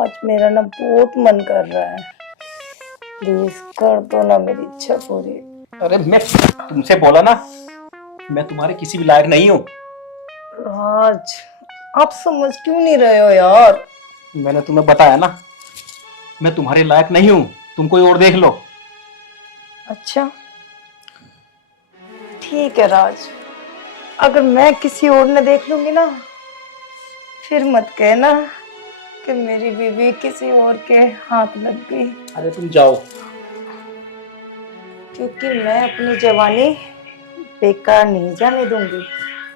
आज मेरा ना बहुत मन कर रहा है, प्लीज कर दो ना मेरी इच्छा पूरी। अरे मैं तुमसे बोला ना, मैं तुम्हारे किसी भी लायक नहीं हूँ। राज, आप समझ क्यों नहीं रहे हो यार? मैंने तुम्हें बताया ना, मैं तुम्हारे लायक नहीं हूँ। तुम कोई और देख लो। अच्छा ठीक है राज, अगर मैं किसी और ने देख लूंगी ना, फिर मत कहना कि मेरी बीवी किसी और के हाथ लग गई। अरे तुम जाओ। क्योंकि मैं अपनी जवानी बेकार नहीं जाने दूंगी।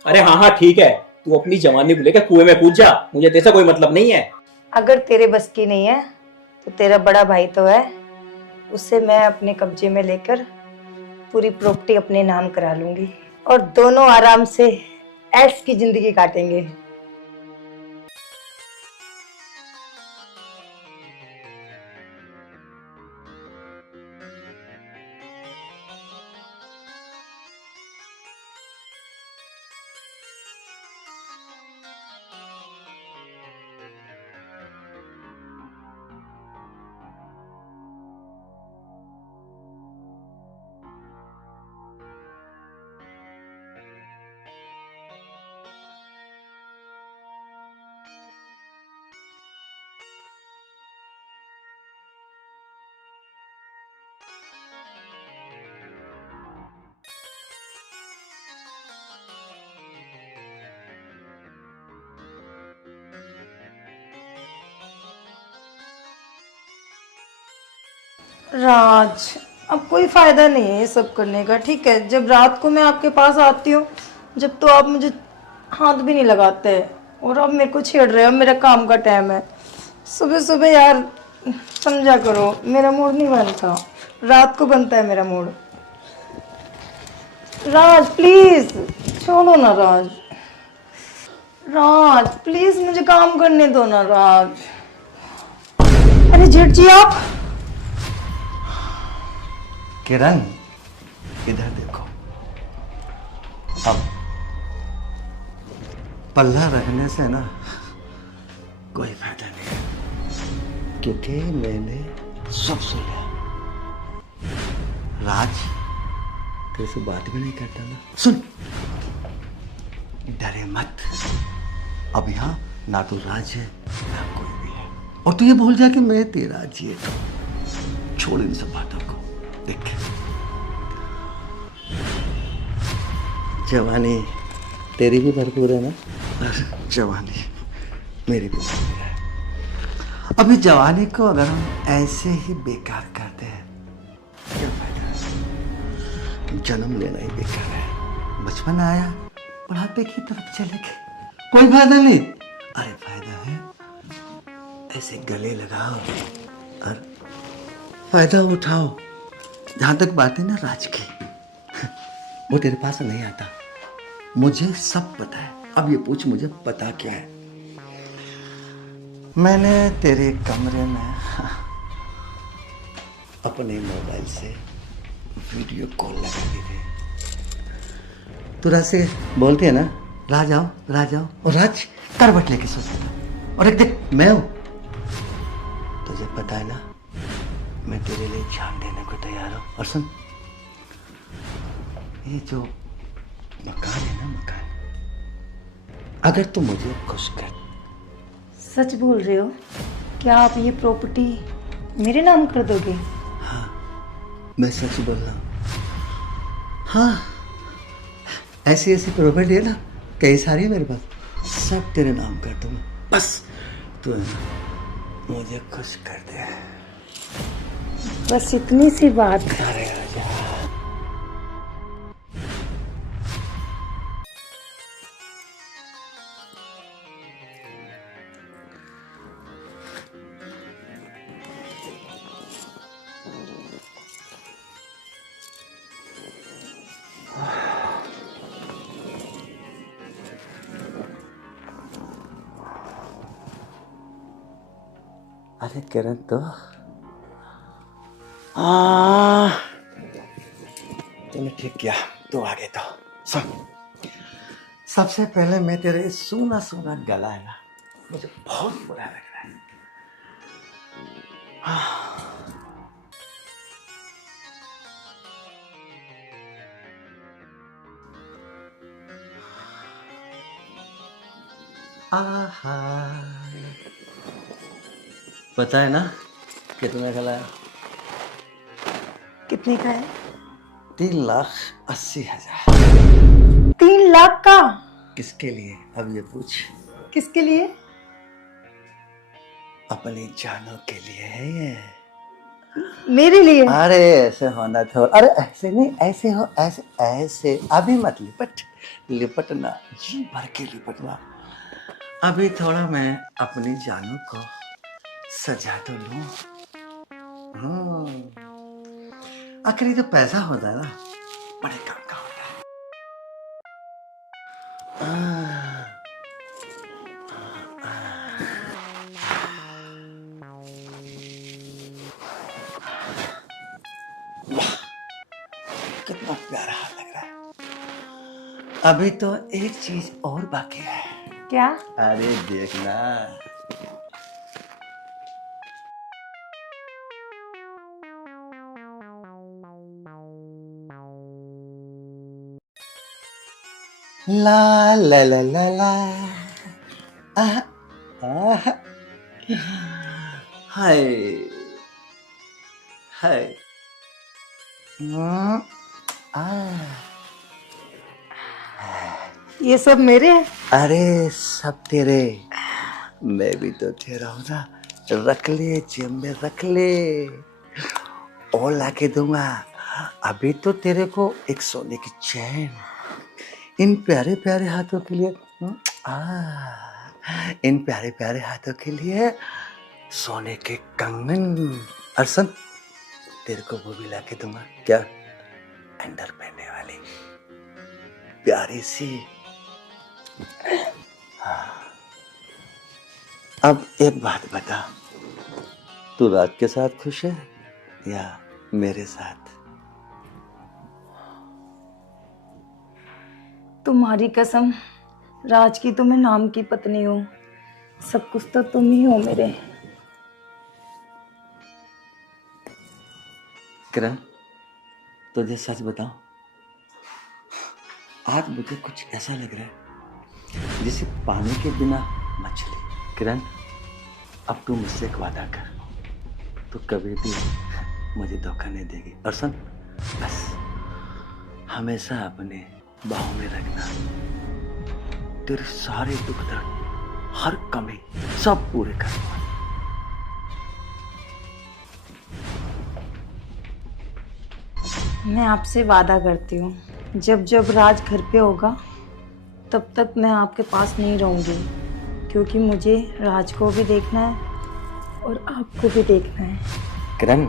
अरे हाँ हाँ ठीक है, तू अपनी जवानी को लेकर कुएं में कूद जा, मुझे तेरे से कोई मतलब नहीं है। अगर तेरे बस की नहीं है तो तेरा बड़ा भाई तो है, उसे मैं अपने कब्जे में लेकर पूरी प्रॉपर्टी अपने नाम करा लूंगी और दोनों आराम से ऐश की जिंदगी काटेंगे। राज, अब कोई फायदा नहीं है ये सब करने का, ठीक है? जब रात को मैं आपके पास आती हूँ, जब तो आप मुझे हाथ भी नहीं लगाते हैं, और अब मेरे को छेड़ रहे हो। मेरा काम का टाइम है। सुबह सुबह यार समझा करो, मेरा मूड नहीं बनता, रात को बनता है मेरा मूड। राज प्लीज छोड़ो ना राज। राज प्लीज मुझे काम करने दो ना राज। अरे जेठ जी आप। किरण, इधर देखो। अब पल्ला रखने से ना कोई फायदा नहीं है, क्योंकि मैंने सब सुन लिया। राज तेरे से बात भी नहीं करता ना। सुन, डरे मत। अब यहाँ ना तो राज है ना कोई भी है, और तू ये भूल जा कि मैं तेरा जी। छोड़ इन सब बातों को। देख, जवानी तेरी भी भरपूर है ना, और जवानी मेरी भी भरपूर है। अभी जवानी को अगर हम ऐसे ही बेकार करते हैं, क्या फायदा है? जन्म लेना ही बेकार है। बचपन आया, बुढ़ापे की तरफ चले गए, कोई फायदा नहीं। अरे फायदा है, ऐसे गले लगाओ और फायदा उठाओ। जहां तक बात है ना राज की, वो तेरे पास नहीं आता, मुझे सब पता है। अब ये पूछ, मुझे पता क्या है? मैंने तेरे कमरे में अपने मोबाइल से वीडियो कॉल लगा दी थी। तू राज से बोलती है ना, राज आओ राज आओ, और राज करवट लेके सोता था। और एक देख, मैं हूं, तुझे पता है ना, मैं तेरे लिए जान देने को तैयार हूं। और सुन, ये जो मकान है ना, मकान, अगर तू मुझे खुश कर। सच बोल रहे हो? क्या आप ये प्रॉपर्टी मेरे नाम कर दोगे? हाँ, मैं सच बोल रहा हूँ। हाँ, ऐसी ऐसी प्रॉपर्टी है ना, कई सारी है मेरे पास, सब तेरे नाम कर दूंगा। बस तू मुझे खुश कर दे। बस इतनी सी बात। अरे आजा। अरे किरण, तो तूने ठीक किया, तू आ गए। तो सुन, सबसे पहले मैं तेरे सूना सूना गला है ना, मुझे बहुत बुरा लग रहा है। आहा, पता है ना कितना खिलाया? कितने का है? 3,80,000। 3 लाख का? किसके लिए अब ये पूछ? किसके लिए? अपनी जानों के लिए है ये। मेरे लिए? अरे ऐसे होना था, अरे ऐसे नहीं, ऐसे हो, ऐसे ऐसे। अभी मत लिपट, लिपटना, जी भर के लिपटना। अभी थोड़ा मैं अपनी जानों को सजा तो लूं। आखिर ये जो पैसा होता है ना, बड़े काम का होता है। आह, वाह, कितना प्यारा लग रहा है। अभी तो एक चीज और बाकी है। क्या? अरे देखना। ला ला ला ला ला। आह, आह, हाय हाय। हम्म, आह, ये सब मेरे हैं? अरे सब तेरे, मैं भी तो तेरा हूं ना। रख ले जेब में, रख ले, और लाके दूंगा। अभी तो तेरे को एक सोने की चैन, इन प्यारे प्यारे हाथों के लिए, इन प्यारे प्यारे हाथों के लिए सोने के कंगन। अरसन, तेरे को वो भी लाके दूंगा। क्या? अंदर पहनने वाली प्यारी सी। अब एक बात बता, तू राज के साथ खुश है या मेरे साथ? तुम्हारी कसम, राज की तो मैं नाम की पत्नी हूँ, सब कुछ तो तुम ही हो मेरे। किरण, तुझे सच बताऊं, आज मुझे कुछ ऐसा लग रहा है जैसे पानी के बिना मछली। किरण, अब तू मुझसे एक वादा कर, तू कभी भी मुझे धोखा नहीं देगी। और सुन, बस हमेशा अपने बाहों में रखना। तेरे सारे दुख दर्द, हर कमी सब पूरे करूंगा। मैं आपसे वादा करती हूँ, जब जब राज घर पे होगा तब तक मैं आपके पास नहीं रहूँगी, क्योंकि मुझे राज को भी देखना है और आपको भी देखना है। किरण,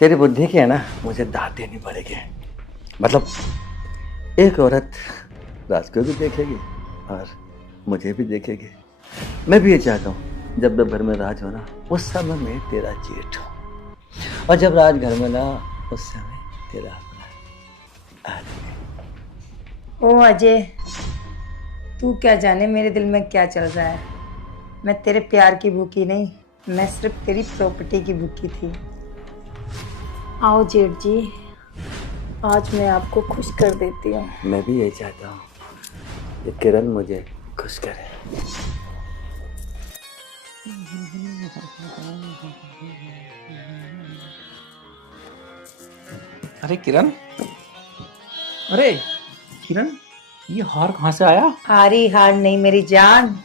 तेरी बुद्धि की है ना, मुझे दाद देनी पड़ेगी। मतलब एक औरत राज को भी देखेगी और मुझे भी देखेगी। मैं भी ये चाहता हूँ जब जब घर में राज हो ना, उस समय मैं तेरा जेठ हूँ, और जब राज घर में ना, उस समय तेरा अपना आदमी। ओ अजय, तू क्या जाने मेरे दिल में क्या चल रहा है। मैं तेरे प्यार की भूखी नहीं, मैं सिर्फ तेरी प्रॉपर्टी की भूखी थी। आओ जेठ जी, आज मैं आपको खुश कर देती हूँ। मैं भी यही चाहता हूँ कि किरण मुझे खुश करे। अरे किरण, अरे किरण, ये हार कहाँ से आया? हारी हार नहीं मेरी जान,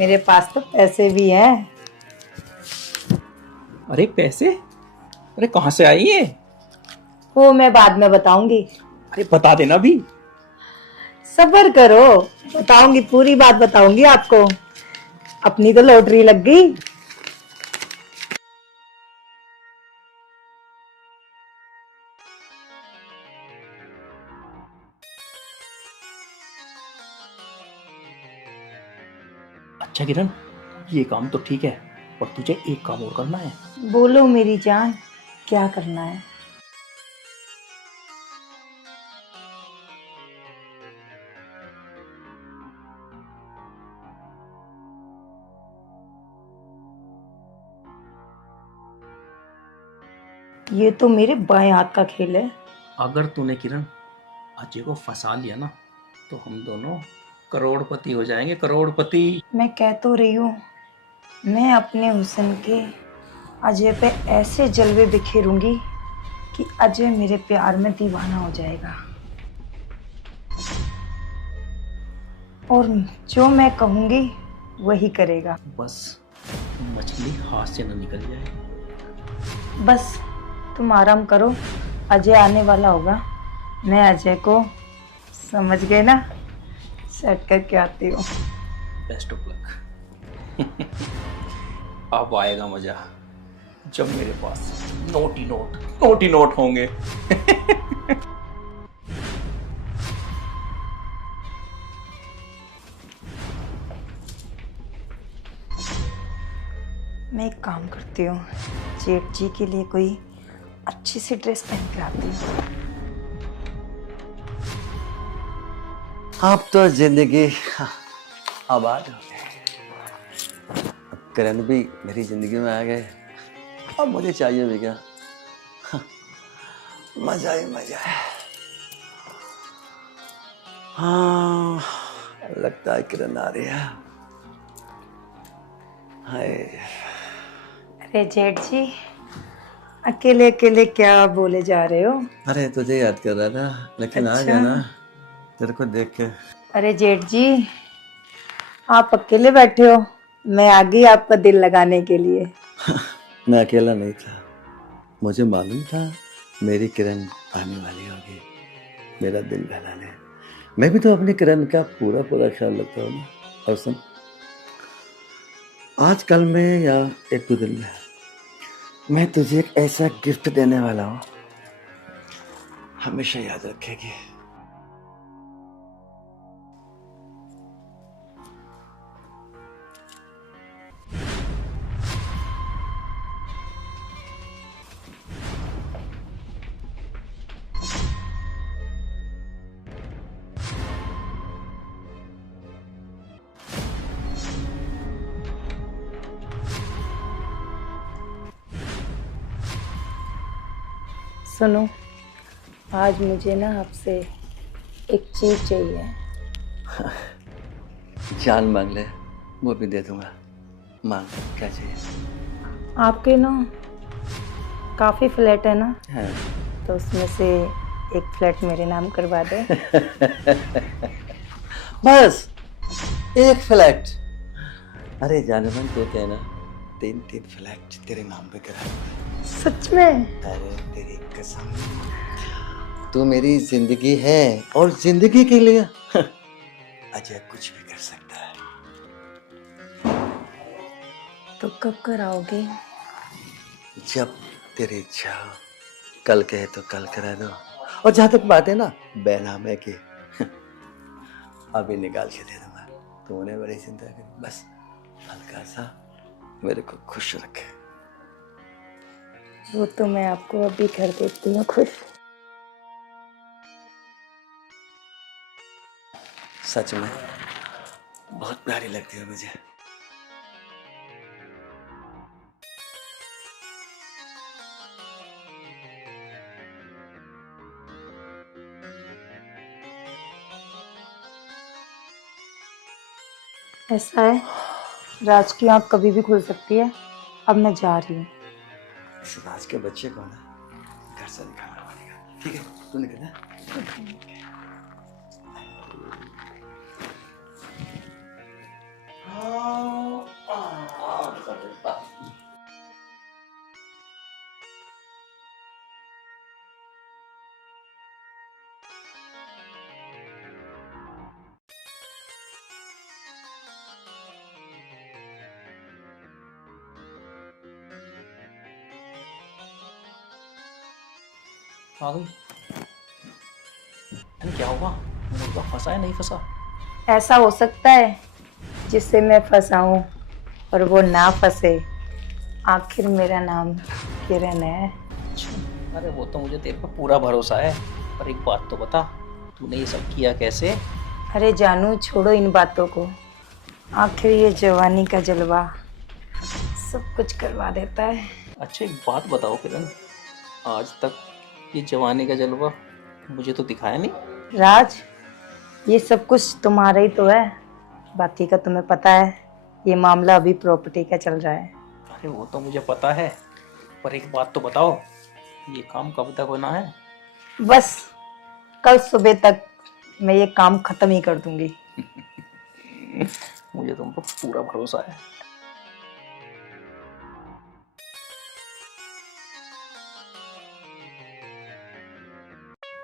मेरे पास तो पैसे भी हैं। अरे पैसे? अरे कहाँ से आई ये? वो मैं बाद में बताऊंगी, अरे बता देना भी। सब्र करो, बताऊंगी, पूरी बात बताऊंगी आपको। अपनी तो लॉटरी लग गई। अच्छा किरण, ये काम तो ठीक है, पर तुझे एक काम और करना है। बोलो मेरी जान, क्या करना है? ये तो मेरे बाएं हाथ का खेल है। अगर तूने किरण अजय को फंसा लिया ना तो हम दोनों करोड़पति हो जाएंगे, करोड़पति। मैं कह तो रही हूँ, मैं अपने हुस्न के अजय पे ऐसे जलवे बिखेरूंगी कि अजय मेरे प्यार में दीवाना हो जाएगा, और जो मैं कहूंगी वही करेगा। बस मछली हाथ से न निकल जाए। बस तुम आराम करो, अजय आने वाला होगा। मैं अजय को, समझ गए ना, सेट करके आती हूँ। Best of luck. अब आएगा मजा जब मेरे पास नोटी नोट होंगे। मैं एक काम करती हूँ, जेठ जी के लिए कोई अच्छी सी ड्रेस पहन के आती हूँ। अब तो जिंदगी आबाद हो गई। अब करण भी मेरी जिंदगी में आ गए। अब मुझे चाहिए भी क्या? मजा ही मजा है। हाँ, लगता है किरण आ रही है। हाय, अरे जेठ जी, अकेले अकेले क्या बोले जा रहे हो? अरे तुझे याद कर रहा था, लेकिन आ अच्छा। गया ना तेरे को देख के। अरे जेठ जी, आप अकेले बैठे हो, मैं आ गई आपका दिल लगाने के लिए। मैं अकेला नहीं था, मुझे मालूम था मेरी किरण आने वाली होगी मेरा दिल बहलाने। मैं भी तो अपनी किरण का पूरा पूरा ख्याल रखता हूँ ना। और सुन, आज कल में या एक दो दिन में मैं तुझे एक ऐसा गिफ्ट देने वाला हूँ, हमेशा याद रखेगी। सुनो, आज मुझे ना आपसे एक चीज चाहिए। जान मांग ले, वो भी दे दूंगा। मांग, क्या चाहिए? आपके ना काफी फ्लैट है ना, हाँ। तो उसमें से एक फ्लैट मेरे नाम करवा दे। बस एक फ्लैट? अरे जाने मन, तो क्या है ना, 3 फ्लैट तेरे नाम पे करा। सच में? अरे तेरी कसम, तू मेरी जिंदगी है और जिंदगी के लिए अजय कुछ भी कर सकता है। तो कब कराओगे? जब तेरी इच्छा हो। कल कहे तो कल करा दो। और जहां तक बात है ना बैनामे की, अभी निकाल के दे दूंगा। तूने बड़ी चिंता करी, बस हल्का सा मेरे को खुश रखे। वो तो मैं आपको अभी कर देती हूँ खुश। सच में बहुत प्यारी लगती है मुझे। ऐसा है, राज की आँख कभी भी खुल सकती है। अब मैं जा रही हूँ। इस राज के बच्चे को ना घर से निकालना पड़ेगा। ठीक है, तू निकल ना। आ गई। अरे क्या हुआ, मुर्गा फंसा है नहीं फंसा? ऐसा हो सकता है जिससे मैं फंसाऊं और वो ना फंसे। आखिर मेरा नाम किरण है। अरे वो तो मुझे तेरे पर पूरा भरोसा है, पर एक बात तो बता, तूने ये सब किया कैसे? अरे जानू, छोड़ो इन बातों को। आखिर ये जवानी का जलवा सब कुछ करवा देता है। अच्छा एक बात बताओ किरण, आज तक ये जवानी का जलवा मुझे तो दिखाया नहीं। राज, ये सब कुछ तुम्हारा ही तो है, बाकी का तुम्हें पता है। ये मामला अभी प्रॉपर्टी का चल रहा है। अरे वो तो मुझे पता है, पर एक बात तो बताओ, ये काम कब तक होना है? बस कल सुबह तक मैं ये काम खत्म ही कर दूंगी। मुझे तुम पर पूरा भरोसा है।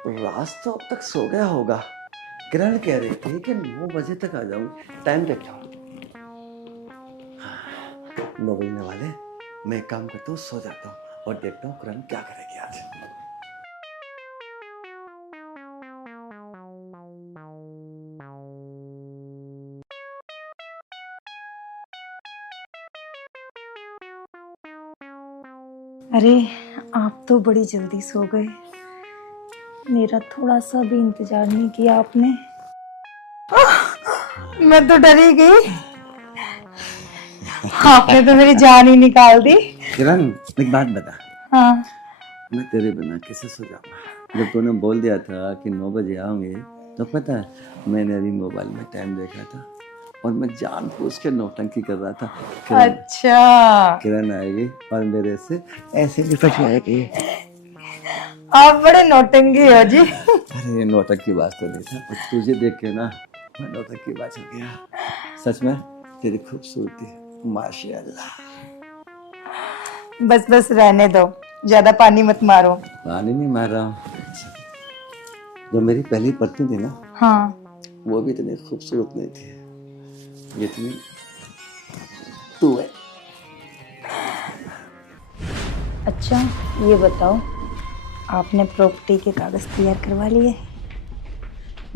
राज तो अब तक सो गया होगा। किरण कह रही थी कि 9 बजे तक आ जाऊंगी। टाइम देख लो, 9 बजने वाले। मैं एक काम करता हूँ, सो जाता हूँ और देखता हूँ किरण क्या करेगी आज। अरे आप तो बड़ी जल्दी सो गए, मेरा थोड़ा सा भी इंतजार नहीं किया आपने। मैं तो डरी गई, आपने तो मेरी जान ही निकाल दी। किरण एक बात बता, हाँ, मैं तेरे बिना कैसे सो जाऊंगा? जब तूने बोल दिया था कि 9 बजे आऊंगे, तो पता है मैंने अभी मोबाइल में टाइम देखा था और मैं जानबूझ के नौटंकी कर रहा था। अच्छा, किरण आएगी और मेरे से ऐसे लिपट जाएगी। आप बड़े नौटंकी हो जी। अरे नौटंकी बात तो नहीं था, पर तुझे देख के ना मैं नौटंकी बात हो गया। सच में तेरी खूबसूरती माशाल्लाह। बस बस रहने दो, ज्यादा पानी मत मारो। पानी नहीं मार रहा हूँ। जो मेरी पहली पत्नी थी ना, हाँ, वो भी इतनी खूबसूरत नहीं थी जितनी तू है। अच्छा ये बताओ, आपने प्रॉपर्टी के कागज तैयार करवा लिए?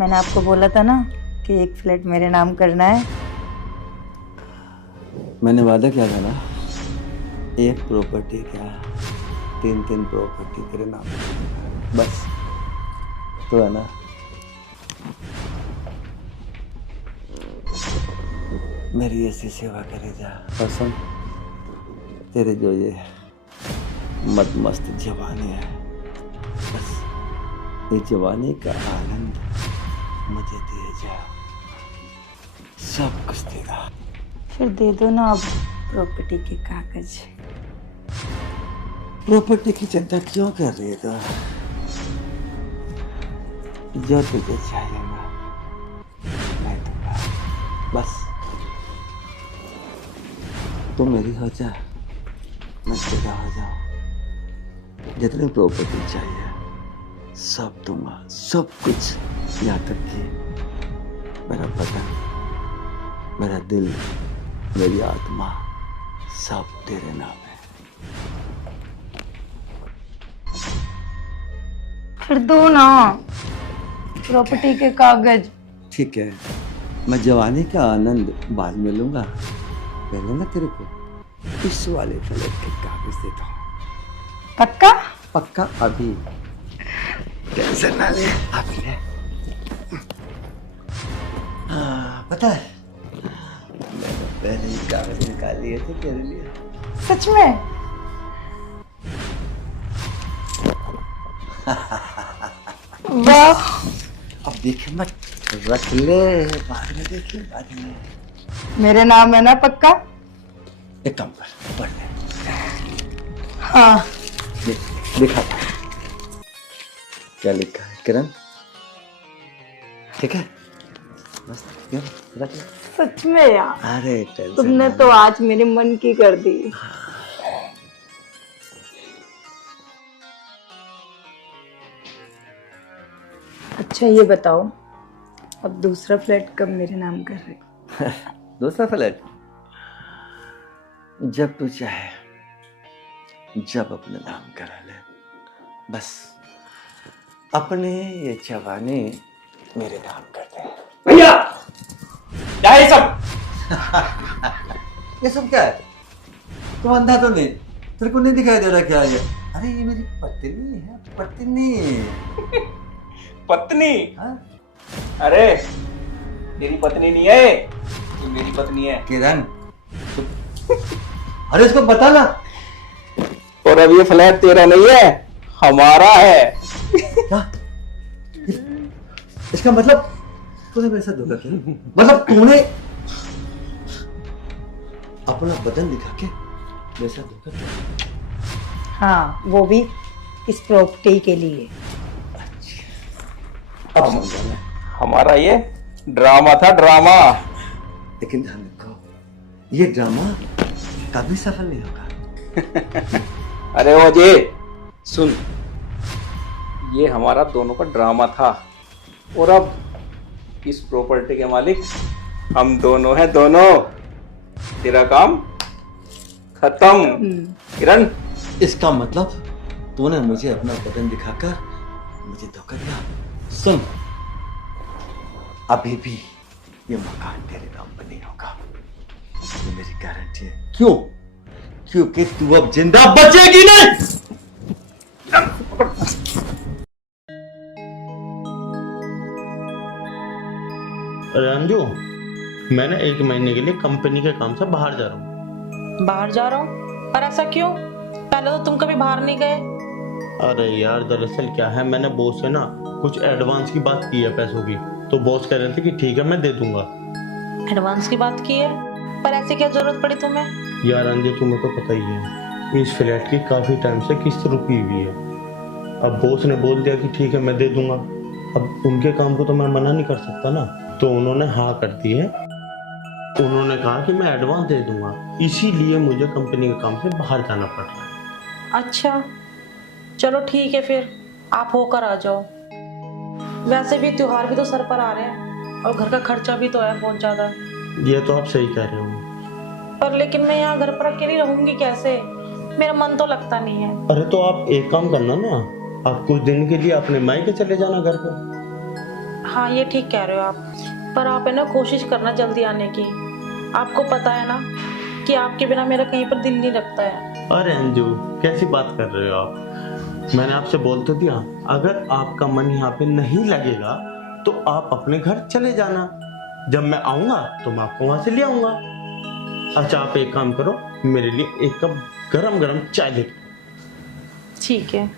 मैंने आपको बोला था ना कि एक फ्लैट मेरे नाम करना है। मैंने वादा किया था ना, एक प्रॉपर्टी क्या 3 प्रॉपर्टी तेरे नाम। बस तो है ना। मेरी ऐसी सेवा करे जा। और सुन, तेरे जो ये मत मस्त जवानी है, बस ये जवानी का आनंद मुझे दिए जा। सब कुछ तेरा। फिर दे दो ना अब प्रॉपर्टी के कागज। प्रॉपर्टी की चिंता क्यों कर रही है तो? जो तुझे चाहिए ना मैं दूंगा। बस तू मेरी हो जा, मैं तेरा हो जाऊं। जितनी प्रॉपर्टी चाहिए सब दूंगा, सब कुछ। यहाँ तक कि मेरा बदन, मेरा दिल, मेरी आत्मा सब तेरे नाम है। फिर दो ना प्रॉपर्टी के कागज। ठीक है, मैं जवानी का आनंद बाद में लूंगा। पहले ना तेरे को इस वाले फ्लैट के कागज देता हूँ। पक्का? पक्का। अभी टेंशन ना ले, अभी ले। पता है मैंने पहले ही कागज निकाल लिए थे तेरे लिए। सच में? वाह। अब देखे मत, रख ले, बाद में देखिए, बाद में। मेरे नाम है ना पक्का? एक काम कर, पढ़ ले। हाँ। देखा क्या लिखा है किरण? ठीक है, बस रख ले। सच में यार, अरे टेंशन तुमने तो आज मेरे मन की कर दी। अच्छा ये बताओ, अब दूसरा फ्लैट कब मेरे नाम कर रहे हो? दूसरा फ्लैट जब तू चाहे, जब अपने नाम करा ले। बस अपने ये जवानी मेरे नाम कर दे। भैया क्या है सब? ये सब क्या है? तू अंधा तो नहीं? तेरे को नहीं दिखाई दे रहा क्या ये? अरे ये मेरी पत्नी है, पत्नी। पत्नी? हाँ? अरे तेरी पत्नी नहीं है, ये मेरी पत्नी है। किरण, अरे इसको बता ना। और अब ये फ्लैट तेरा नहीं है, हमारा है। क्या? इसका मतलब तूने मेरे साथ धोखा किया? मतलब तूने अपना बदन दिखा के मेरे साथ धोखा किया? हाँ, वो भी इस प्रॉपर्टी के लिए। अब समझा मैं। हमारा ये ड्रामा था, ड्रामा। लेकिन ध्यान रखो, ये ड्रामा कभी सफल नहीं होगा। अरे ओ जी सुन, ये हमारा दोनों का ड्रामा था और अब इस प्रॉपर्टी के मालिक हम दोनों हैं, दोनों। तेरा काम खत्म किरण। इसका मतलब तूने मुझे अपना बदन दिखाकर मुझे धोखा दिया। सुन, अभी भी ये मकान तेरे नाम पर नहीं होगा, ये मेरी गारंटी है। क्यों? क्योंकि तू अब जिंदा बचेगी नहीं। अरे अंजू, मैं ना 1 महीने के लिए कंपनी के काम से बाहर जा रहा हूँ। बाहर जा रहा हूँ? पर ऐसा क्यों? पहले तो तुम कभी बाहर नहीं गए। अरे यार, दरअसल क्या है, मैंने बॉस से ना कुछ एडवांस की बात की है पैसों की, तो बॉस कह रहे थे कि ठीक है मैं दे दूंगा। एडवांस की बात की है? पर ऐसे क्या जरूरत पड़ी तुम्हें? यार अंजू, तुम्हें तो पता ही है इस फ्लैट की काफी टाइम से किस्त रुकी हुई है। अब बॉस ने बोल दिया कि ठीक है मैं दे दूंगा। अब उनके काम को तो मैं मना नहीं कर सकता ना, तो उन्होंने हाँ कर दी है। उन्होंने कहा कि मैं एडवांस दे दूंगा, इसीलिए मुझे कंपनी के काम से बाहर जाना पड़ रहा है। अच्छा चलो ठीक है, फिर आप होकर आ जाओ। वैसे भी त्योहार भी तो सर पर आ रहे हैं और घर का खर्चा भी तो है बहुत ज्यादा। ये तो आप सही कह रहे हो। पर लेकिन मैं यहाँ घर पर अकेली रहूंगी कैसे? मेरा मन तो लगता नहीं है। अरे तो आप एक काम करना ना, आप कुछ दिन के लिए अपने मायके चले जाना घर पे। हाँ ये ठीक कह रहे हो आप, पर आप है ना कोशिश करना जल्दी आने की। आपको पता है ना कि आपके बिना मेरा कहीं पर दिल नहीं लगता है। अरे अंजू, कैसी बात कर रहे हो आप? मैंने आपसे बोल तो दिया, अगर आपका मन यहाँ पे नहीं लगेगा तो आप अपने घर चले जाना। जब मैं आऊंगा तो मैं आपको वहां से ले आऊंगा। अच्छा आप एक काम करो, मेरे लिए 1 कप गरम गरम चाय ले। ठीक है।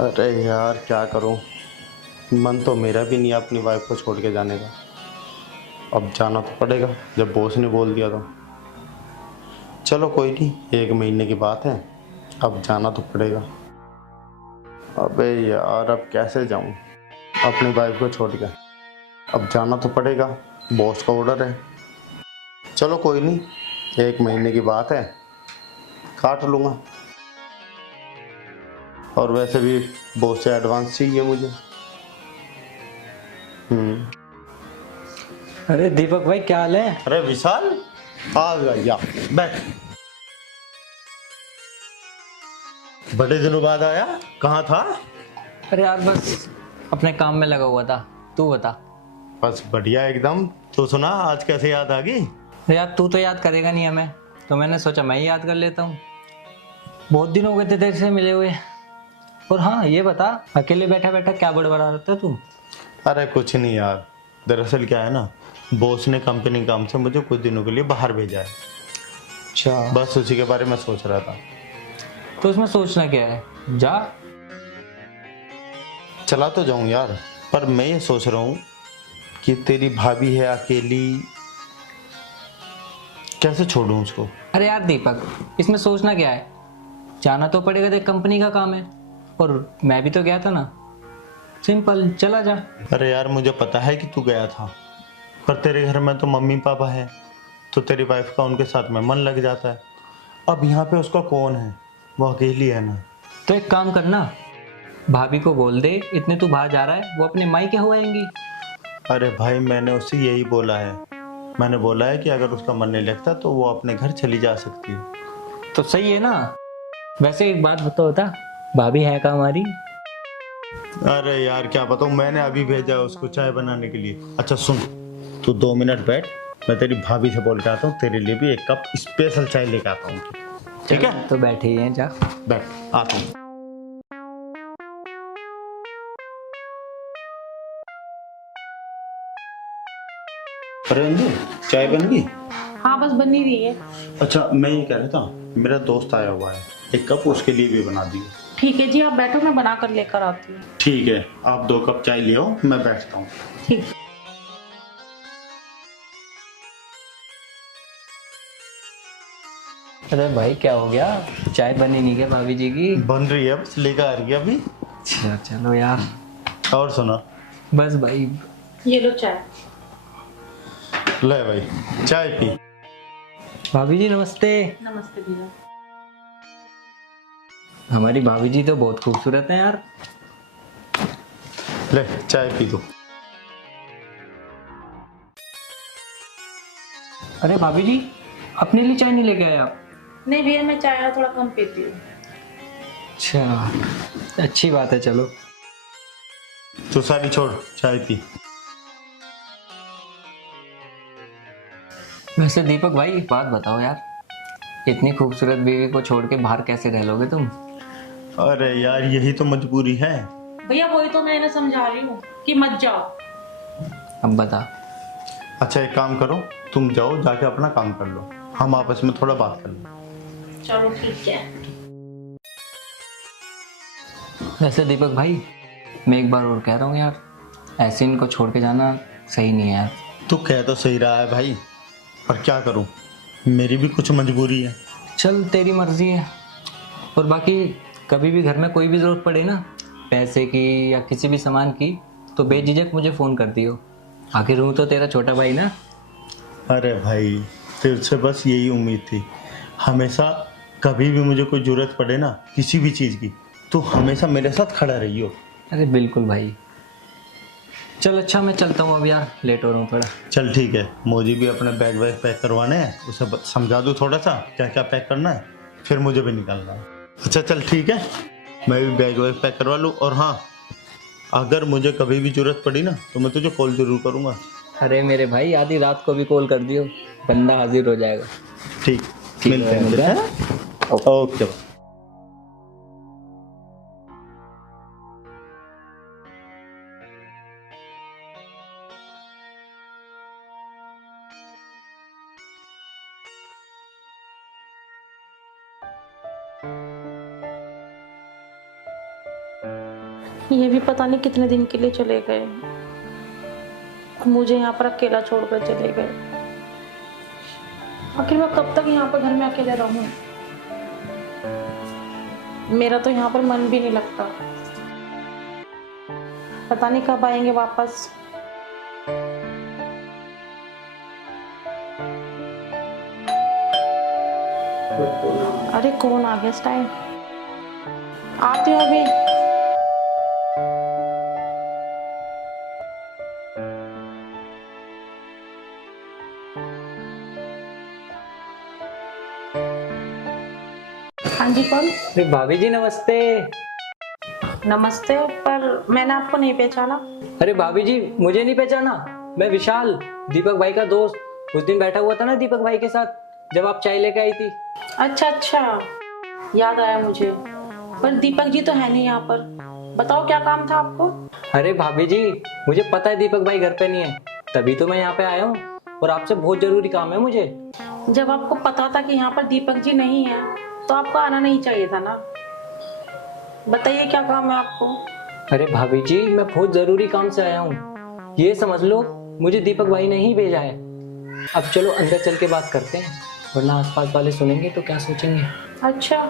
अरे यार क्या करूं, मन तो मेरा भी नहीं अपनी वाइफ को छोड़ के जाने का। अब जाना तो पड़ेगा जब बॉस ने बोल दिया तो। चलो कोई नहीं, 1 महीने की बात है, अब जाना तो पड़ेगा। अबे यार अब कैसे जाऊं अपनी वाइफ को छोड़ के? अब जाना तो पड़ेगा, बॉस का ऑर्डर है। चलो कोई नहीं, 1 महीने की बात है, काट लूँगा। और वैसे भी बॉस से एडवांस चाहिए मुझे। अरे दीपक भाई क्या हाल है? अरे विशाल, आ गया, बैठ। बड़े दिनों बाद आया, कहाँ था? अरे यार बस अपने काम में लगा हुआ था। तू बता। बस बढ़िया एकदम। तो सुना, आज कैसे याद आ गई? अरे यार तू तो याद करेगा नहीं हमें, तो मैंने सोचा मैं ही याद कर लेता हूँ। बहुत दिन हो गए थे तेरे से मिले हुए। और हाँ ये बता, अकेले बैठा बैठा क्या बड़बड़ा रहता है तू? अरे कुछ नहीं यार, दरअसल क्या है ना, बॉस ने कंपनी काम से मुझे कुछ दिनों के लिए बाहर भेजा है। अच्छा, बस उसी के बारे में सोच रहा था। तो उसमें सोचना क्या है, जा। चला तो जाऊं यार, पर मैं ये सोच रहा हूँ कि तेरी भाभी है अकेली, कैसे छोड़ूं उसको? अरे यार दीपक, इसमें सोचना क्या है, जाना तो पड़ेगा, देख कंपनी का काम है। और मैं भी तो गया था ना, सिंपल, चला जा। अरे यार मुझे पता है कि तू गया था, पर तेरे घर में तो मम्मी पापा है, तो तेरी वाइफ का उनके साथ में मन लग जाता है। अब यहाँ पे उसका कौन है, वो अकेली है ना। तो एक काम करना, भाभी को बोल दे इतने तू बाहर जा रहा है, वो अपने मायके हो आएंगी। अरे भाई मैंने उससे यही बोला है, मैंने बोला है कि अगर उसका मन नहीं लगता तो वो अपने घर चली जा सकती है। तो सही है ना। वैसे एक बात बता, भाभी है कहाँ हमारी? अरे यार क्या बताऊँ, मैंने अभी भेजा है उसको चाय बनाने के लिए। अच्छा सुन, तू 2 मिनट बैठ, मैं तेरी भाभी से बोल के आता हूँ, तेरे लिए भी 1 कप स्पेशल चाय लेकर आता हूँ। ठीक है, तो बैठे ही हैं, जा बैठ, आता हूँ। अरे अंजू, चाय बन गई? हाँ बस बन ही रही है। अच्छा, मैं ये कह रहा था, मेरा दोस्त आया हुआ है, एक कप उसके लिए भी बना दिए। ठीक है जी, आप बैठो, मैं बना कर लेकर आती हूँ। ठीक है, आप 2 कप चाय ले आओ, मैं बैठता हूँ। ठीक। अरे भाई क्या हो गया, चाय बनी नहीं क्या भाभी जी की? बन रही है, बस लेकर आ रही है अभी। अच्छा चलो यार। और सुना? बस भाई। ये लो चाय। ले भाई, चाय पी। भाभी जी नमस्ते। नमस्ते भैया। हमारी भाभी जी तो बहुत खूबसूरत हैं यार। ले चाय पी दो। अरे भाभी जी, अपने लिए चाय नहीं लेके आए आप? नहीं भैया, मैं चाय थोड़ा कम पीती हूँ। अच्छा, अच्छी बात है। चलो तू सारी छोड़, चाय पी। वैसे दीपक भाई एक बात बताओ यार, इतनी खूबसूरत बीवी को छोड़ के बाहर कैसे रह लोगे तुम? अरे यार, यही तो मजबूरी है। भैया वही तो मैं इन्हें समझा रही हूँ कि मत जाओ। अब बता। अच्छा एक काम करो, तुम जाओ, जाके अपना काम कर लो, हम आपस में थोड़ा बात कर लो। चलो ठीक है। वैसे दीपक भाई, मैं एक बार और कह रहा हूँ यार, ऐसे इनको छोड़ के जाना सही नहीं है यार। तू कह तो सही रहा है भाई, पर क्या करूं, मेरी भी कुछ मजबूरी है। चल तेरी मर्जी है। और बाकी कभी भी घर में कोई भी ज़रूरत पड़े ना, पैसे की या किसी भी सामान की, तो बेझिझक मुझे फ़ोन कर दियो। आखिर हूँ तो तेरा छोटा भाई ना। अरे भाई, तेरे से बस यही उम्मीद थी, हमेशा कभी भी मुझे कोई ज़रूरत पड़े ना किसी भी चीज़ की, तो हमेशा मेरे साथ खड़ा रहियो। अरे बिल्कुल भाई। चल अच्छा, मैं चलता हूँ अब यार, लेट हो रहा हूँ थोड़ा। चल ठीक है, मुझे भी अपने बैग वैग पैक करवाने हैं, उसे समझा दूँ थोड़ा सा क्या क्या पैक करना है, फिर मुझे भी निकलना है। अच्छा चल ठीक है, मैं भी बैग वैग पैक करवा लूँ। और हाँ, अगर मुझे कभी भी ज़रूरत पड़ी ना तो मैं तुझे कॉल ज़रूर करूँगा। अरे मेरे भाई, आधी रात को भी कॉल कर दियो, बंदा हाजिर हो जाएगा। ठीक, ठीक मिलते हैं है, फिर, हैं? ओके। ये भी पता नहीं कितने दिन के लिए चले गए, मुझे यहाँ पर अकेला छोड़कर चले गए। आखिर मैं कब तक यहाँ पर घर में अकेले रहूं? मेरा तो यहाँ पर मन भी नहीं लगता। पता नहीं कब आएंगे वापस। अरे कौन आ गया इस टाइम? आती हूँ अभी। हाँ जी, कौन? अरे भाभी जी नमस्ते। नमस्ते, पर मैंने आपको नहीं पहचाना। अरे भाभी जी, मुझे नहीं पहचाना? मैं विशाल, दीपक भाई का दोस्त। उस दिन बैठा हुआ था ना दीपक भाई के साथ जब आप चाय लेके आई थी। अच्छा अच्छा, याद आया मुझे। पर दीपक जी तो है नहीं यहाँ पर। बताओ क्या काम था आपको? अरे भाभी जी, मुझे पता है दीपक भाई घर पे नहीं है, तभी तो मैं यहाँ पे आया हूँ, और आपसे बहुत जरूरी काम है मुझे। जब आपको पता था कि यहाँ पर दीपक जी नहीं है तो आपको आना नहीं चाहिए था ना। बताइए क्या काम है आपको? अरे भाभी जी, मैं बहुत जरूरी काम से आया हूँ, ये समझ लो मुझे दीपक भाई ने ही भेजा है। अब चलो अंदर चल के बात करते हैं, वरना आसपास वाले सुनेंगे तो क्या सोचेंगे। अच्छा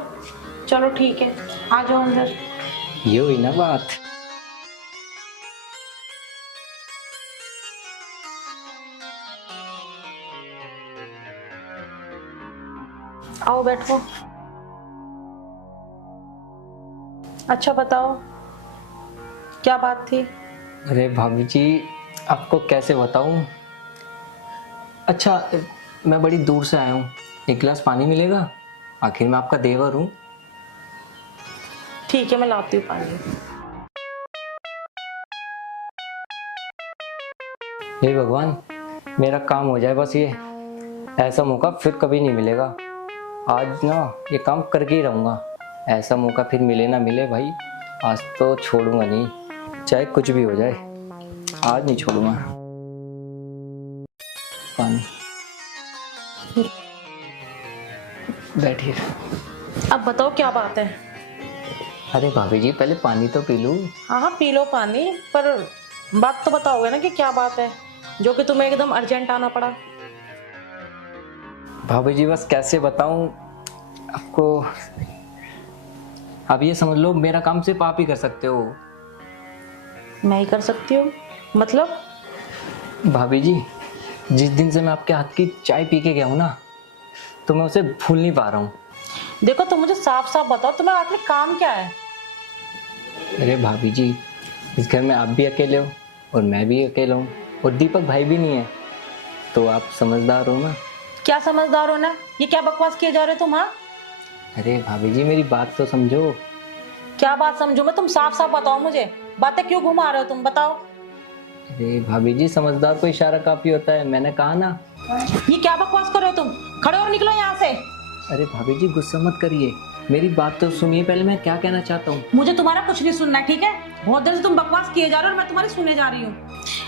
चलो ठीक है, आ जाओ अंदर। ये हुई ना बात। आओ बैठो। अच्छा बताओ क्या बात थी? अरे भाभी जी, आपको कैसे बताऊं। अच्छा, मैं बड़ी दूर से आया हूँ, एक गिलास पानी मिलेगा? आखिर मैं आपका देवर हूँ। ठीक है, मैं लाती हूँ पानी। हे भगवान, मेरा काम हो जाए बस। ये ऐसा मौका फिर कभी नहीं मिलेगा। आज ना ये काम करके ही रहूँगा। ऐसा मौका फिर मिले ना मिले भाई, आज तो छोड़ूंगा नहीं, चाहे कुछ भी हो जाए, आज नहीं छोड़ूंगा। पानी। बैठिए। अब बताओ क्या बात है। अरे भाभी जी पहले पानी तो पी लूं। हाँ हाँ पी लो पानी, पर बात तो बताओगे ना कि क्या बात है जो कि तुम्हें एकदम अर्जेंट आना पड़ा। भाभी जी बस कैसे बताऊं आपको। अब ये समझ लो मेरा काम सिर्फ आप ही कर सकते हो। मैं ही कर सकती हूँ मतलब? भाभी जी जिस दिन से मैं आपके हाथ की चाय पी के गया हूँ ना, तो मैं उसे भूल नहीं पा रहा हूँ। देखो तुम मुझे साफ साफ बताओ तुम्हें आखिर काम क्या है। अरे भाभी जी इस घर में आप भी अकेले हो और मैं भी अकेला हूँ और दीपक भाई भी नहीं है, तो आप समझदार हो ना। क्या समझदार हो ना, ये क्या बकवास किए जा रहे हो तुम? हाँ अरे भाभी जी मेरी बात तो समझो। क्या बात समझो मैं, तुम साफ साफ बताओ मुझे, बातें क्यों घुमा रहे हो तुम, बताओ। अरे भाभी जी समझदार को इशारा काफी होता है, मैंने कहा ना। ये क्या बकवास कर रहे हो तुम, खड़े और निकलो यहाँ से। अरे भाभी जी गुस्सा मत करिए, मेरी बात तो सुनिए पहले मैं क्या कहना चाहता हूँ। मुझे तुम्हारा कुछ नहीं सुनना है, ठीक है? बहुत देर से तुम बकवास किए जा रहे हो और मैं तुम्हारी सुने जा रही हूँ।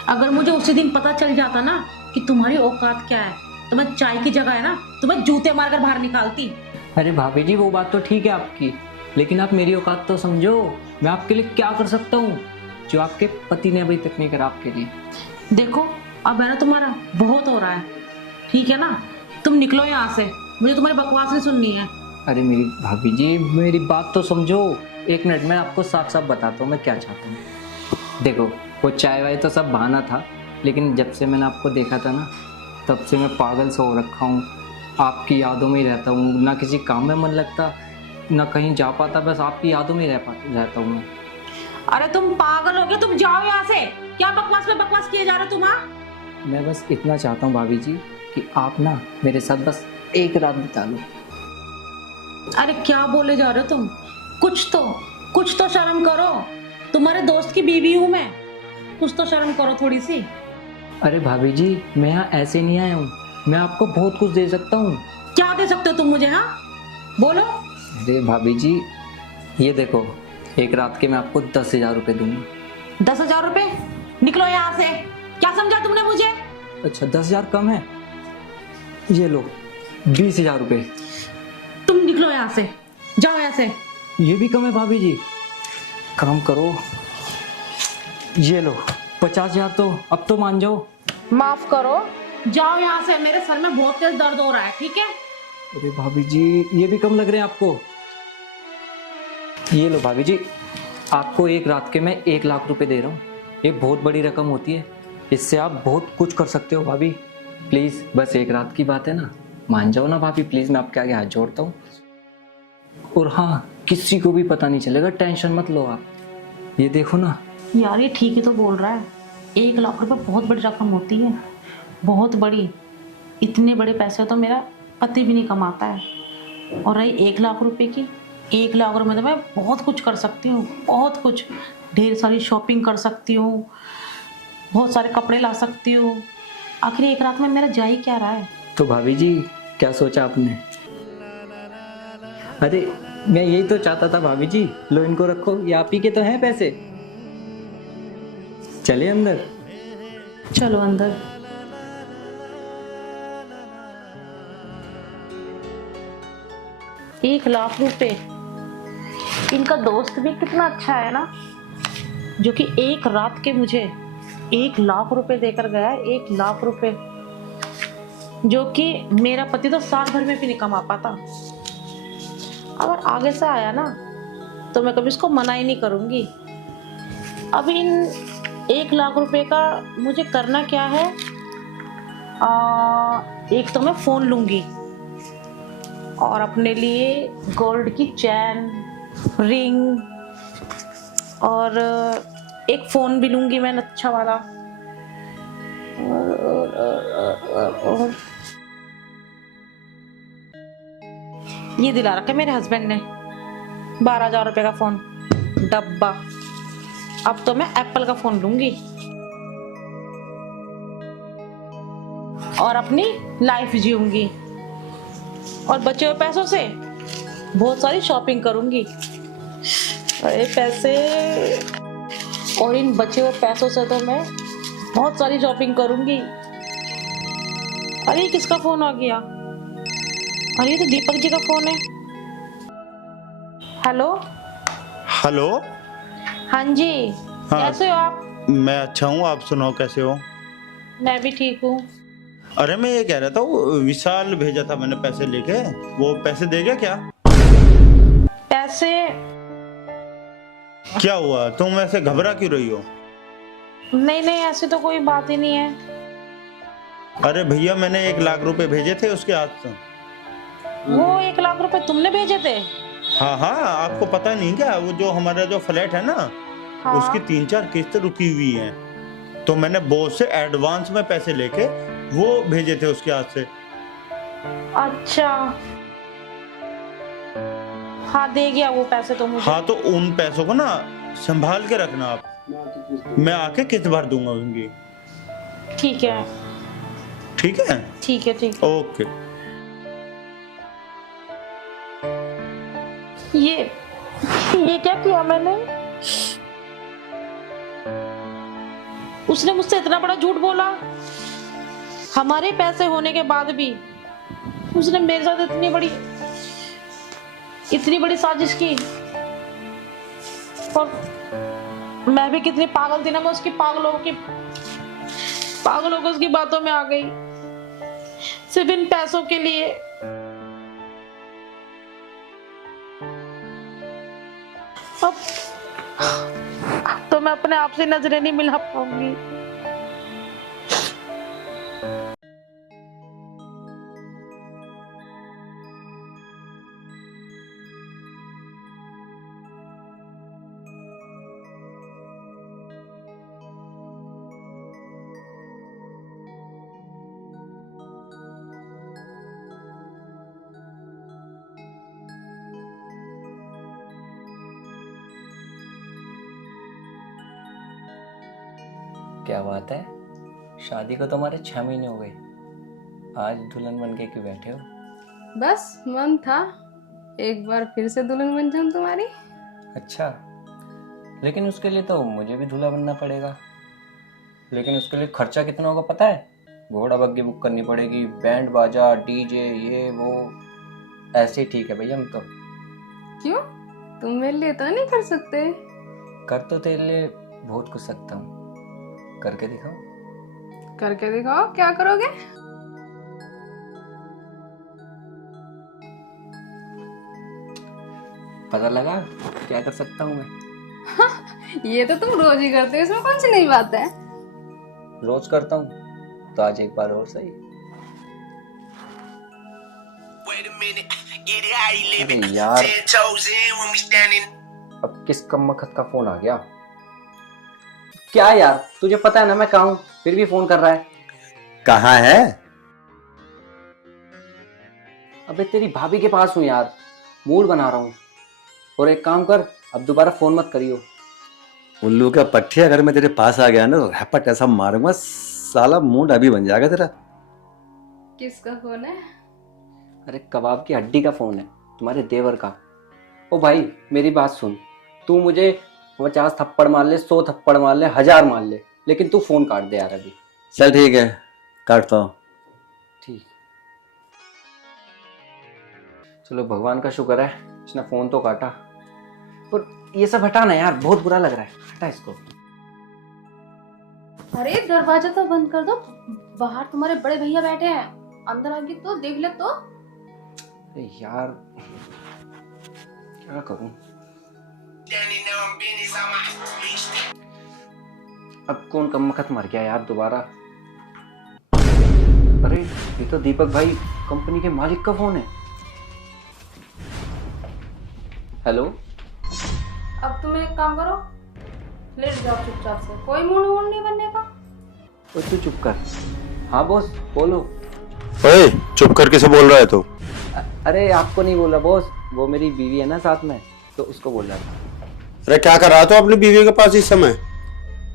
अगर मुझे उसी दिन पता चल जाता ना कि तुम्हारी औकात क्या है, तो मैं चाय की जगह है ना तुम्हें जूते मारकर बाहर निकालती। अरे भाभी जी वो बात तो ठीक है आपकी, लेकिन आप मेरी औकात तो समझो। मैं आपके लिए क्या कर सकता हूँ जो आपके पति ने अभी तक नहीं करा आपके लिए। देखो अब है ना तुम्हारा बहुत हो रहा है, ठीक है ना? तुम निकलो यहाँ से, मुझे तुम्हारी बकवास नहीं सुननी है। अरे मेरी भाभी जी मेरी बात तो समझो, एक मिनट मैं आपको साफ साफ बताता हूँ मैं क्या चाहता हूँ। देखो वो चाय वाय तो सब बहाना था, लेकिन जब से मैंने आपको देखा था ना तब से मैं पागल सा हो रखा हूँ। आपकी यादों में ही रहता हूँ, ना किसी काम में मन लगता ना कहीं जा पाता, बस आपकी यादों में ही रहता हूँ मैं। अरे तुम पागल हो गए, तुम जाओ यहाँ से। क्या बकवास पे बकवास किए जा रहे हो तुम? हाँ मैं बस इतना चाहता हूँ भाभी जी कि आप ना मेरे साथ बस एक रात बिता लो। अरे क्या बोले जा रहे हो तुम? कुछ तो शर्म करो, तुम्हारे दोस्त की बीवी हूँ मैं, कुछ तो शर्म करो थोड़ी सी। अरे भाभी जी मैं यहाँ ऐसे नहीं आया हूँ, मैं आपको बहुत कुछ दे सकता हूँ। क्या दे सकते हो तुम मुझे? हाँ बोलो। अरे भाभी जी ये देखो, एक रात के मैं आपको 10,000 रुपये दूंगा। 10,000 रुपए? निकलो यहाँ से, क्या समझा तुमने मुझे? अच्छा 10,000 कम है, ये लो 20,000 रुपये। तुम निकलो यहाँ से, जाओ यहाँ से। ये भी कम है भाभी जी, काम करो ये लो 50,000, तो अब तो मान जाओ। माफ करो, जाओ यहाँ से, मेरे सर में बहुत तेज दर्द हो रहा है, ठीक है? अरे भाभी जी ये भी कम लग रहे हैं आपको। ये लो भाभी जी, आपको एक रात के मैं 1 लाख रुपए दे रहा हूँ, ये बहुत बड़ी रकम होती है, इससे आप बहुत कुछ कर सकते हो भाभी। प्लीज बस एक रात की बात है ना, मान जाओ ना भाभी प्लीज, मैं आपके आगे हाथ जोड़ता हूँ। और हाँ किसी को भी पता नहीं चलेगा, टेंशन मत लो आप। ये देखो ना। यार ये ठीक ही तो बोल रहा है, 1 लाख रुपए बहुत बड़ी रकम होती है, बहुत बड़ी। इतने बड़े पैसे तो मेरा पति भी नहीं कमाता है। और रही 1 लाख रुपए की, 1 लाख रुपए में तो मैं बहुत कुछ कर सकती हूँ, बहुत कुछ। ढेर सारी शॉपिंग कर सकती हूँ, बहुत सारे कपड़े ला सकती हूँ। आखिर एक रात में मेरा जा ही क्या रहा है? तो भाभी जी क्या सोचा आपने? अरे मैं यही तो चाहता था भाभी जी, लो इनको रखो, ये आप ही के तो हैं पैसे। चले अंदर। चलो अंदर। एक 1 लाख रुपए, इनका दोस्त भी कितना अच्छा है ना, जो कि एक रात के मुझे 1 लाख रुपए देकर गया है। 1 लाख रुपए जो कि मेरा पति तो साल भर में भी नहीं कमा पाता। अगर आगे से आया ना तो मैं कभी इसको मना ही नहीं करूंगी। अभी इन 1 लाख रुपए का मुझे करना क्या है? एक तो मैं फोन लूंगी और अपने लिए गोल्ड की चैन, रिंग और एक फोन भी लूंगी मैं अच्छा वाला। और ये दिला रखा है मेरे हस्बैंड ने, 12,000 रुपए का फोन डब्बा। अब तो मैं एप्पल का फोन लूंगी और अपनी लाइफ जीऊंगी और बचे हुए पैसों से बहुत सारी शॉपिंग करूंगी। अरे पैसे, और इन बचे हुए पैसों से तो मैं बहुत सारी शॉपिंग करूंगी। अरे किसका फोन आ गया? अरे ये तो दीपक जी का फोन है। हेलो। हेलो। हाँ जी। हाँ। कैसे हो आप? मैं अच्छा हूँ, आप सुनाओ कैसे हो? मैं भी ठीक हूँ। अरे मैं ये कह रहा था, वो विशाल भेजा था मैंने पैसे लेके, वो पैसे दे गया क्या? पैसे? क्या हुआ, तुम ऐसे घबरा क्यों रही हो? नहीं नहीं, ऐसी तो कोई बात ही नहीं है। अरे भैया, मैंने 1 लाख रुपए भेजे थे उसके हाथ से। वो 1 लाख रुपए तुमने भेजे थे? हाँ हाँ, आपको पता नहीं क्या, वो जो हमारा जो फ्लैट है ना, हाँ। उसकी 3-4 किस्त रुकी हुई हैं, तो मैंने बॉस से एडवांस में पैसे लेके वो भेजे थे उसके हाथ से। अच्छा। हाँ, दे गया वो पैसे तो मुझे। हाँ, तो उन पैसों को ना संभाल के रखना आप, मैं आके किस्त भर दूंगा उनकी। ठीक है। ठीक है? ठीक है ठीक है। ओके। ये क्या किया मैंने? उसने मुझसे इतना बड़ा झूठ बोला। हमारे पैसे होने के बाद भी उसने मेरे साथ इतनी बड़ी साजिश की। और मैं भी कितनी पागल थी ना, मैं उसकी पागलों को उसकी बातों में आ गई, सिर्फ इन पैसों के लिए। अब तो मैं अपने आप से नजरें नहीं मिला पाऊंगी। क्या बात है, शादी को तुम्हारे 6 महीने हो गए, आज दुल्हन बन के क्यों बैठे हो? बस मन था एक बार फिर से दुल्हन बन जाऊं तुम्हारी। अच्छा, लेकिन उसके लिए तो मुझे भी दूल्हा बनना पड़ेगा। लेकिन उसके लिए खर्चा कितना होगा पता है? घोड़ा बग्गी बुक करनी पड़ेगी, बैंड बाजा, डीजे, ये वो। ऐसे ही ठीक है भैया, हम तो। क्यों, तुम मेरे लिए तो नहीं कर सकते? कर तो तेरे लिए बहुत कुछ सकता हूँ, करके दिखाओ। करके दिखाओ, क्या करोगे? पता लगा क्या कर सकता हूँ मैं? ये तो तुम रोज ही करते हो, इसमें कौन सी नई बात है? रोज करता हूँ तो आज एक बार और सही। अरे यार, अब किस कम्मखत का फोन आ गया? क्या यार, तुझे पता है ना मैं कहाँ हूँ, फिर भी फोन कर रहा है। कहाँ है? अबे तेरी भाभी के पास हूँ यार, मूड बना रहा हूँ। और एक काम कर, अब दोबारा फोन मत करियो। उल्लू का पट्टी, अगर मैं तेरे पास आ गया ना तो रैपट ऐसा मारूंगा साला, मूड अभी बन जाएगा तेरा। किसका फोन है? अरे कबाब की हड्डी का फोन है, तुम्हारे देवर का। ओ भाई मेरी बात सुन, तू मुझे 50 थप्पड़ मार ले, 100 थप्पड़ मार ले, 1000 मार ले, लेकिन तू फोन काट दे यार अभी। चल ठीक है, काटता हूँ। ठीक। चलो भगवान का शुक्र है, इसने फोन तो काटा। और ये सब हटाना यार, बहुत बुरा लग रहा है, हटा इसको। अरे दरवाजा तो बंद कर दो, बाहर तुम्हारे बड़े भैया बैठे हैं, अंदर आके तो देख ले तो। अरे यार क्या करूं? अब कौन कम्मखत मर गया यार दोबारा? अरे ये तो दीपक भाई कंपनी के मालिक का फोन है। हेलो। अब तुम एक काम करो, लेट जाओ चुपचाप से, कोई मूड वूड नहीं बनने का। ओए तू चुप कर। हाँ बॉस बोलो। ओए चुप करके से बोल रहा है तू? अरे आपको नहीं बोला बॉस, वो मेरी बीवी है ना साथ में, तो उसको बोल रहा था। अरे क्या कर रहा था अपनी बीवी के पास इस समय?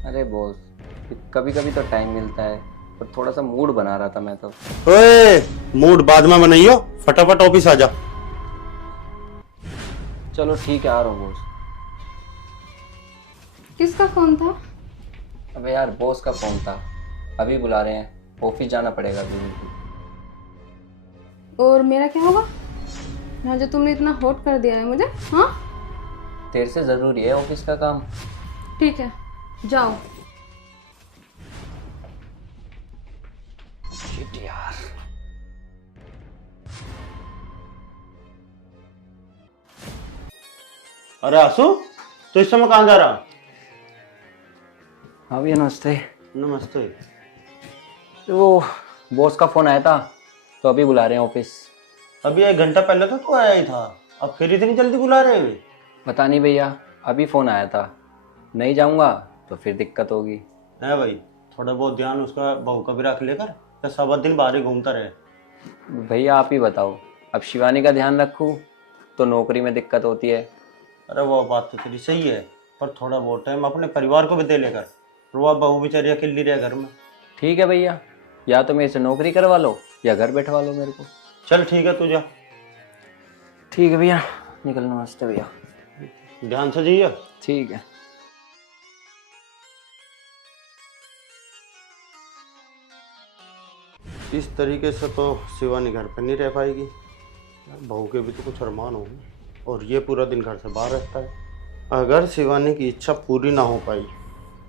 अरे बॉस कभी कभी तो टाइम मिलता है, और थोड़ा सा मूड बना रहा था मैं तो। ओए मूड बाद में बनाइयो, फटाफट ऑफिस आ जा। चलो ठीक है, आ रहा हूँ बॉस। किसका फोन था? अबे यार बॉस का फोन था, अभी बुला रहे हैं, ऑफिस जाना पड़ेगा अभी। और मेरा क्या होगा? यहाँ जो तुमने इतना होट कर दिया है मुझे, हाँ? तेरे से ज़रूरी है ऑफिस का काम। ठीक है, जाओ। शिट यार। अरे आसू, तो इस समय कहाँ जा रहा? हाँ भैया नमस्ते। नमस्ते। वो बॉस का फ़ोन आया था तो अभी बुला रहे हैं ऑफिस। अभी 1 घंटा पहले तो तू आया ही था, अब फिर इतनी जल्दी बुला रहे हैं? पता नहीं भैया, अभी फ़ोन आया था। नहीं जाऊंगा तो फिर दिक्कत होगी। है भाई, थोड़ा बहुत ध्यान उसका बहू का भी रख लेकर, या सब दिन बाहर ही घूमता रहे। भैया आप ही बताओ, अब शिवानी का ध्यान रखूं तो नौकरी में दिक्कत होती है। अरे वो बात तो तेरी सही है, पर थोड़ा बहुत टाइम अपने परिवार को भी दे लेकर। वो बहू बेचारी अकेली रहे घर में। ठीक है भैया, या तो मेरे से नौकरी करवा लो या घर बैठवा लो मेरे को। चल ठीक है, तू जा। ठीक है भैया, निकल। नमस्ते भैया। ध्यान से जाइए। ठीक है। इस तरीके से तो शिवानी घर पर नहीं रह पाएगी। बहू के भी तो कुछ अरमान होंगे, और ये पूरा दिन घर से बाहर रहता है। अगर शिवानी की इच्छा पूरी ना हो पाई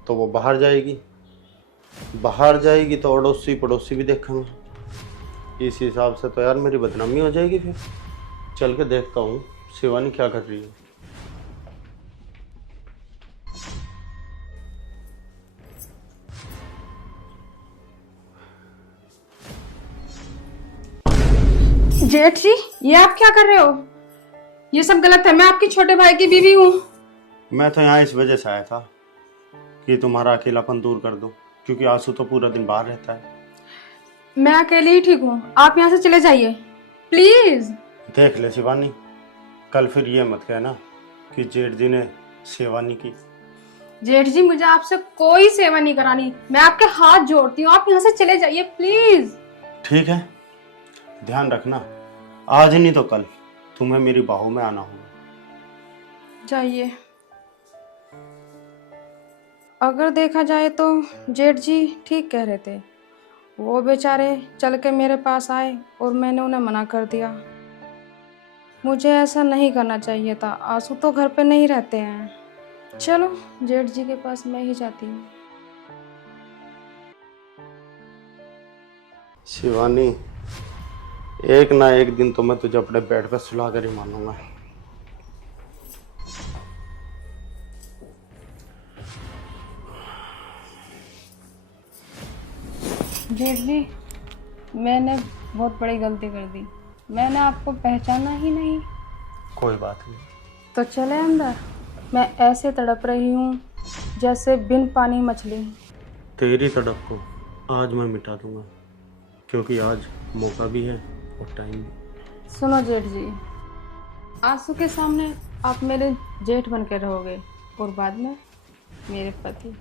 तो वो बाहर जाएगी। बाहर जाएगी तो अड़ोसी पड़ोसी भी देखेंगे। इस हिसाब से तो यार मेरी बदनामी हो जाएगी। फिर चल के देखता हूँ शिवानी क्या कर रही है। जेठ जी, ये आप क्या कर रहे हो? ये सब गलत है। मैं आपके छोटे भाई की बीवी हूँ। मैं तो यहाँ इस वजह से आया था कि तुम्हारा अकेलापन दूर कर दो, क्योंकि आंसू तो पूरा दिन बाहर रहता है। मैं अकेली ही ठीक हूँ, आप यहाँ से चले जाइए प्लीज। देख ले शिवानी, कल फिर ये मत कहना कि जेठ जी ने सेवा नहीं की। जेठ जी, मुझे आपसे कोई सेवा नहीं करानी। मैं आपके हाथ जोड़ती हूँ, आप यहाँ से चले जाइए प्लीज। ठीक है, ध्यान रखना, आज नहीं तो कल तुम्हें मेरी बाहों में आना होगा। जाइए। अगर देखा जाए तो जेठ जी ठीक कह रहे थे। वो बेचारे चल के मेरे पास आए और मैंने उन्हें मना कर दिया। मुझे ऐसा नहीं करना चाहिए था। आंसू तो घर पे नहीं रहते हैं। चलो जेठ जी के पास मैं ही जाती हूँ। शिवानी, एक ना एक दिन तो मैं तुझे अपने बेड पे सुला कर ही मानूंगा। जेठ जी, मैंने बहुत बड़ी गलती कर दी। मैंने आपको पहचाना ही नहीं। कोई बात नहीं। तो चले अंदर। मैं ऐसे तड़प रही हूँ जैसे बिन पानी मछली। तेरी तड़प को आज मैं मिटा दूंगा, क्योंकि आज मौका भी है और टाइम भी। सुनो जेठ जी, आंसू के सामने आप मेरे जेठ बन के रहोगे और बाद में मेरे पति।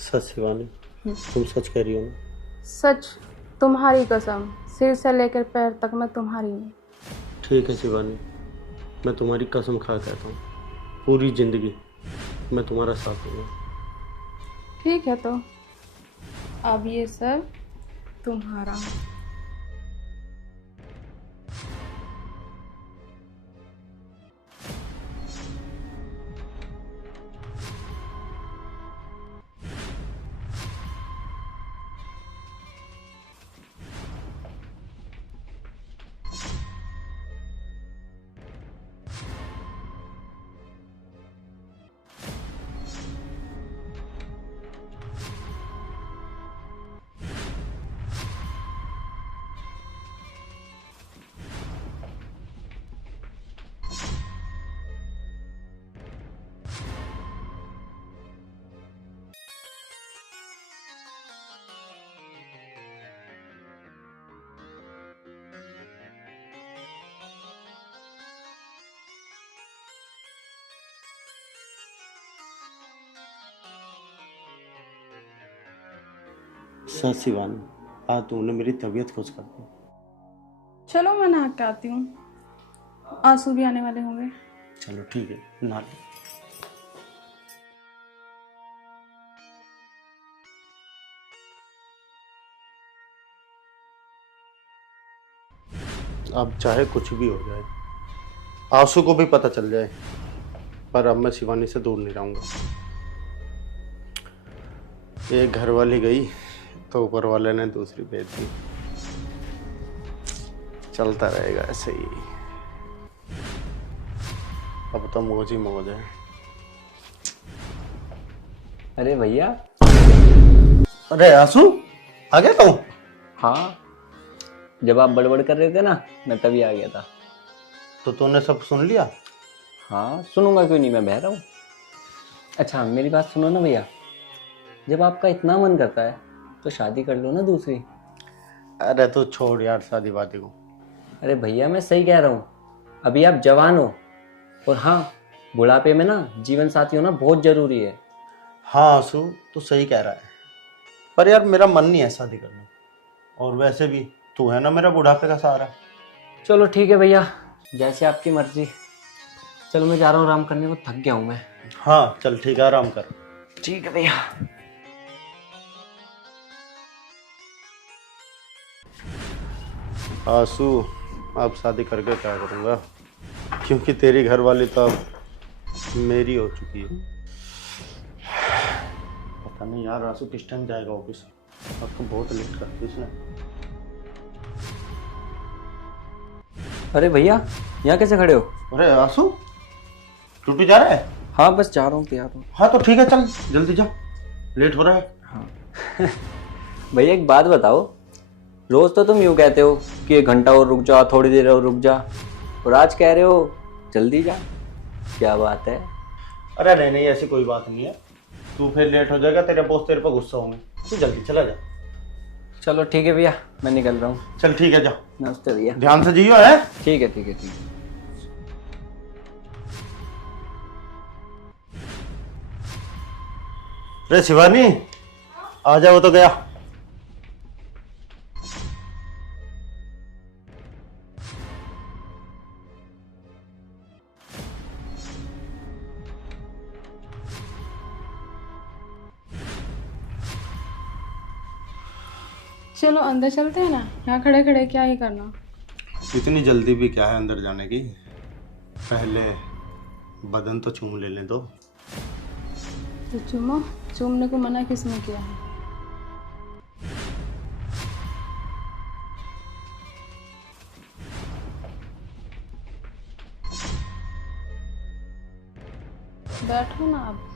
सच शिवानी, तुम सच कह रही हो ना? सच, तुम्हारी कसम, सिर से लेकर पैर तक मैं तुम्हारी हूँ। ठीक है शिवानी, मैं तुम्हारी कसम खा कहता हूँ, पूरी जिंदगी मैं तुम्हारा साथ दूंगा। ठीक है, तो अब ये सब तुम्हारा। सच शिवानी, आज तुमने मेरी तबीयत खुश कर दी। चलो मैं नहा के आती हूँ, आंसू भी आने वाले होंगे। चलो ठीक है, नहा लो। अब चाहे कुछ भी हो जाए, आंसू को भी पता चल जाए, पर अब मैं शिवानी से दूर नहीं रहूंगा। एक घर वाली गई तो ऊपर वाले ने दूसरी भेज दी। चलता रहेगा ऐसे ही। अब तो मौज ही मौज है। अरे भैया। अरे आंसू, आ गया तू? हाँ, जब आप बड़बड़ कर रहे थे ना, मैं तभी आ गया था। तो तूने सब सुन लिया? हाँ, सुनूंगा क्यों नहीं, मैं बह रहा हूँ। अच्छा मेरी बात सुनो ना भैया, जब आपका इतना मन करता है तो शादी कर लो ना दूसरी। अरे तू छोड़ यार शादी वादी को। अरे भैया मैं सही कह रहा हूँ, अभी आप जवान हो, और हाँ बुढ़ापे में ना जीवन साथी होना बहुत जरूरी है। हाँ आंसू, तू सही कह रहा है, पर यार मेरा मन नहीं है शादी करने। और वैसे भी तू है ना मेरा बुढ़ापे का सहारा। चलो ठीक है भैया, जैसे आपकी मर्जी। चलो मैं जा रहा हूँ आराम करने को, थक गया हूँ मैं। हाँ चल ठीक है, आराम कर। ठीक है भैया। आंसू, अब शादी करके क्या करूँगा, क्योंकि तेरी घरवाली तो अब मेरी हो चुकी है। पता नहीं यार आंसू किस टाइम जाएगा ऑफिस, अब तो बहुत लेट कर दी उसने। अरे भैया यहाँ कैसे खड़े हो? अरे आंसू, ड्यूटी जा रहा है? हाँ बस जा रहा हूँ, तैयार हूँ। हाँ तो ठीक है, चल जल्दी जा, लेट हो रहा है। भैया एक बात बताओ, रोज तो तुम यूं कहते हो कि 1 घंटा और रुक जा, थोड़ी देर और रुक जा, और आज कह रहे हो जल्दी जा, क्या बात है? अरे नहीं नहीं, ऐसी कोई बात नहीं है। तू फिर लेट हो जाएगा, तेरे बॉस तेरे पर गुस्सा होंगे। तू जल्दी चला जा। चलो ठीक है भैया, मैं निकल रहा हूँ। चल ठीक है, जा। नमस्ते भैया। ध्यान से जियो है। ठीक है ठीक है ठीक है। अरे शिवानी, आ जा, वो तो गया। चलो अंदर चलते हैं ना, यहाँ खड़े खड़े क्या ही करना। इतनी जल्दी भी क्या है अंदर जाने की, पहले बदन तो चूम लेने दो। तो चूमो, चूमने को मना किसने किया है? बैठो ना आप।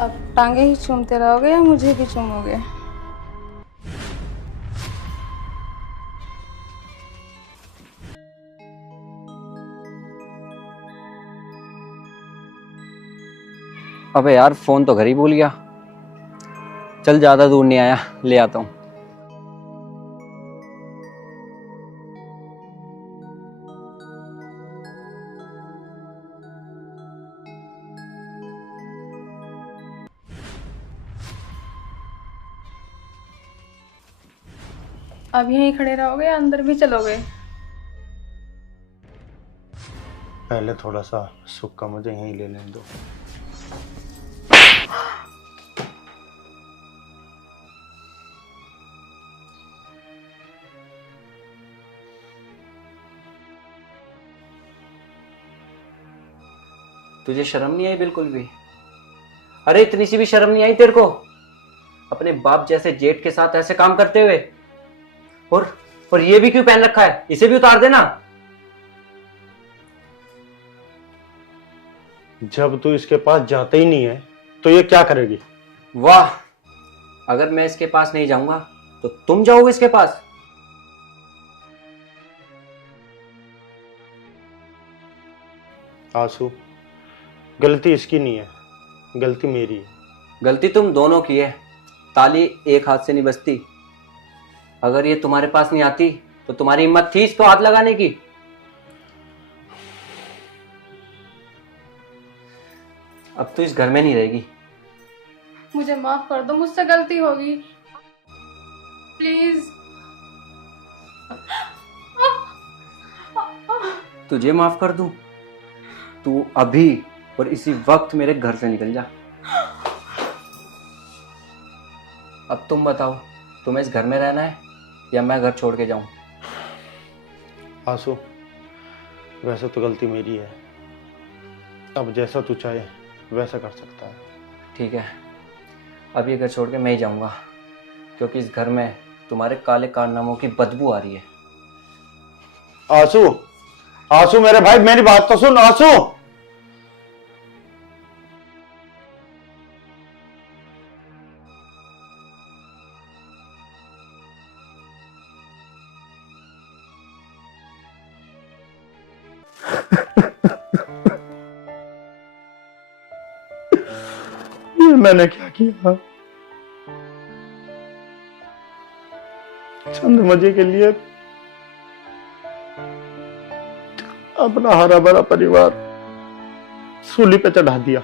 अब टांगे ही चूमते रहोगे या मुझे भी चूमोगे? अबे यार फोन तो घर ही भूल गया। चल ज्यादा दूर नहीं आया, ले आता हूँ। अब यहीं खड़े रहोगे या अंदर भी चलोगे? पहले थोड़ा सा सुख का मुझे यहीं ले लेने दो। तुझे शर्म नहीं आई बिल्कुल भी? अरे इतनी सी भी शर्म नहीं आई तेरे को अपने बाप जैसे जेठ के साथ ऐसे काम करते हुए? और ये भी क्यों पहन रखा है? इसे भी उतार देना। जब तू इसके पास जाते ही नहीं है तो ये क्या करेगी? वाह, अगर मैं इसके पास नहीं जाऊंगा तो तुम जाओगे इसके पास? आंसू, गलती इसकी नहीं है, गलती मेरी है। गलती तुम दोनों की है, ताली एक हाथ से नहीं बजती। अगर ये तुम्हारे पास नहीं आती तो तुम्हारी हिम्मत थी इस पे हाथ लगाने की? अब तो इस घर में नहीं रहेगी। मुझे माफ कर दो, मुझसे गलती होगी। प्लीज। तुझे माफ कर दूं? तू अभी और इसी वक्त मेरे घर से निकल जा। अब तुम बताओ, तुम्हें इस घर में रहना है या मैं घर छोड़ के जाऊं? आंसू, वैसे तो गलती मेरी है, अब जैसा तू चाहे वैसा कर सकता है। ठीक है, अब ये घर छोड़ के मैं ही जाऊंगा, क्योंकि इस घर में तुम्हारे काले कारनामों की बदबू आ रही है। आंसू, आंसू मेरे भाई, मेरी बात तो सुन आंसू। ये मैंने क्या किया? चंद मजे के लिए अपना हरा भरा परिवार सूली पे चढ़ा दिया।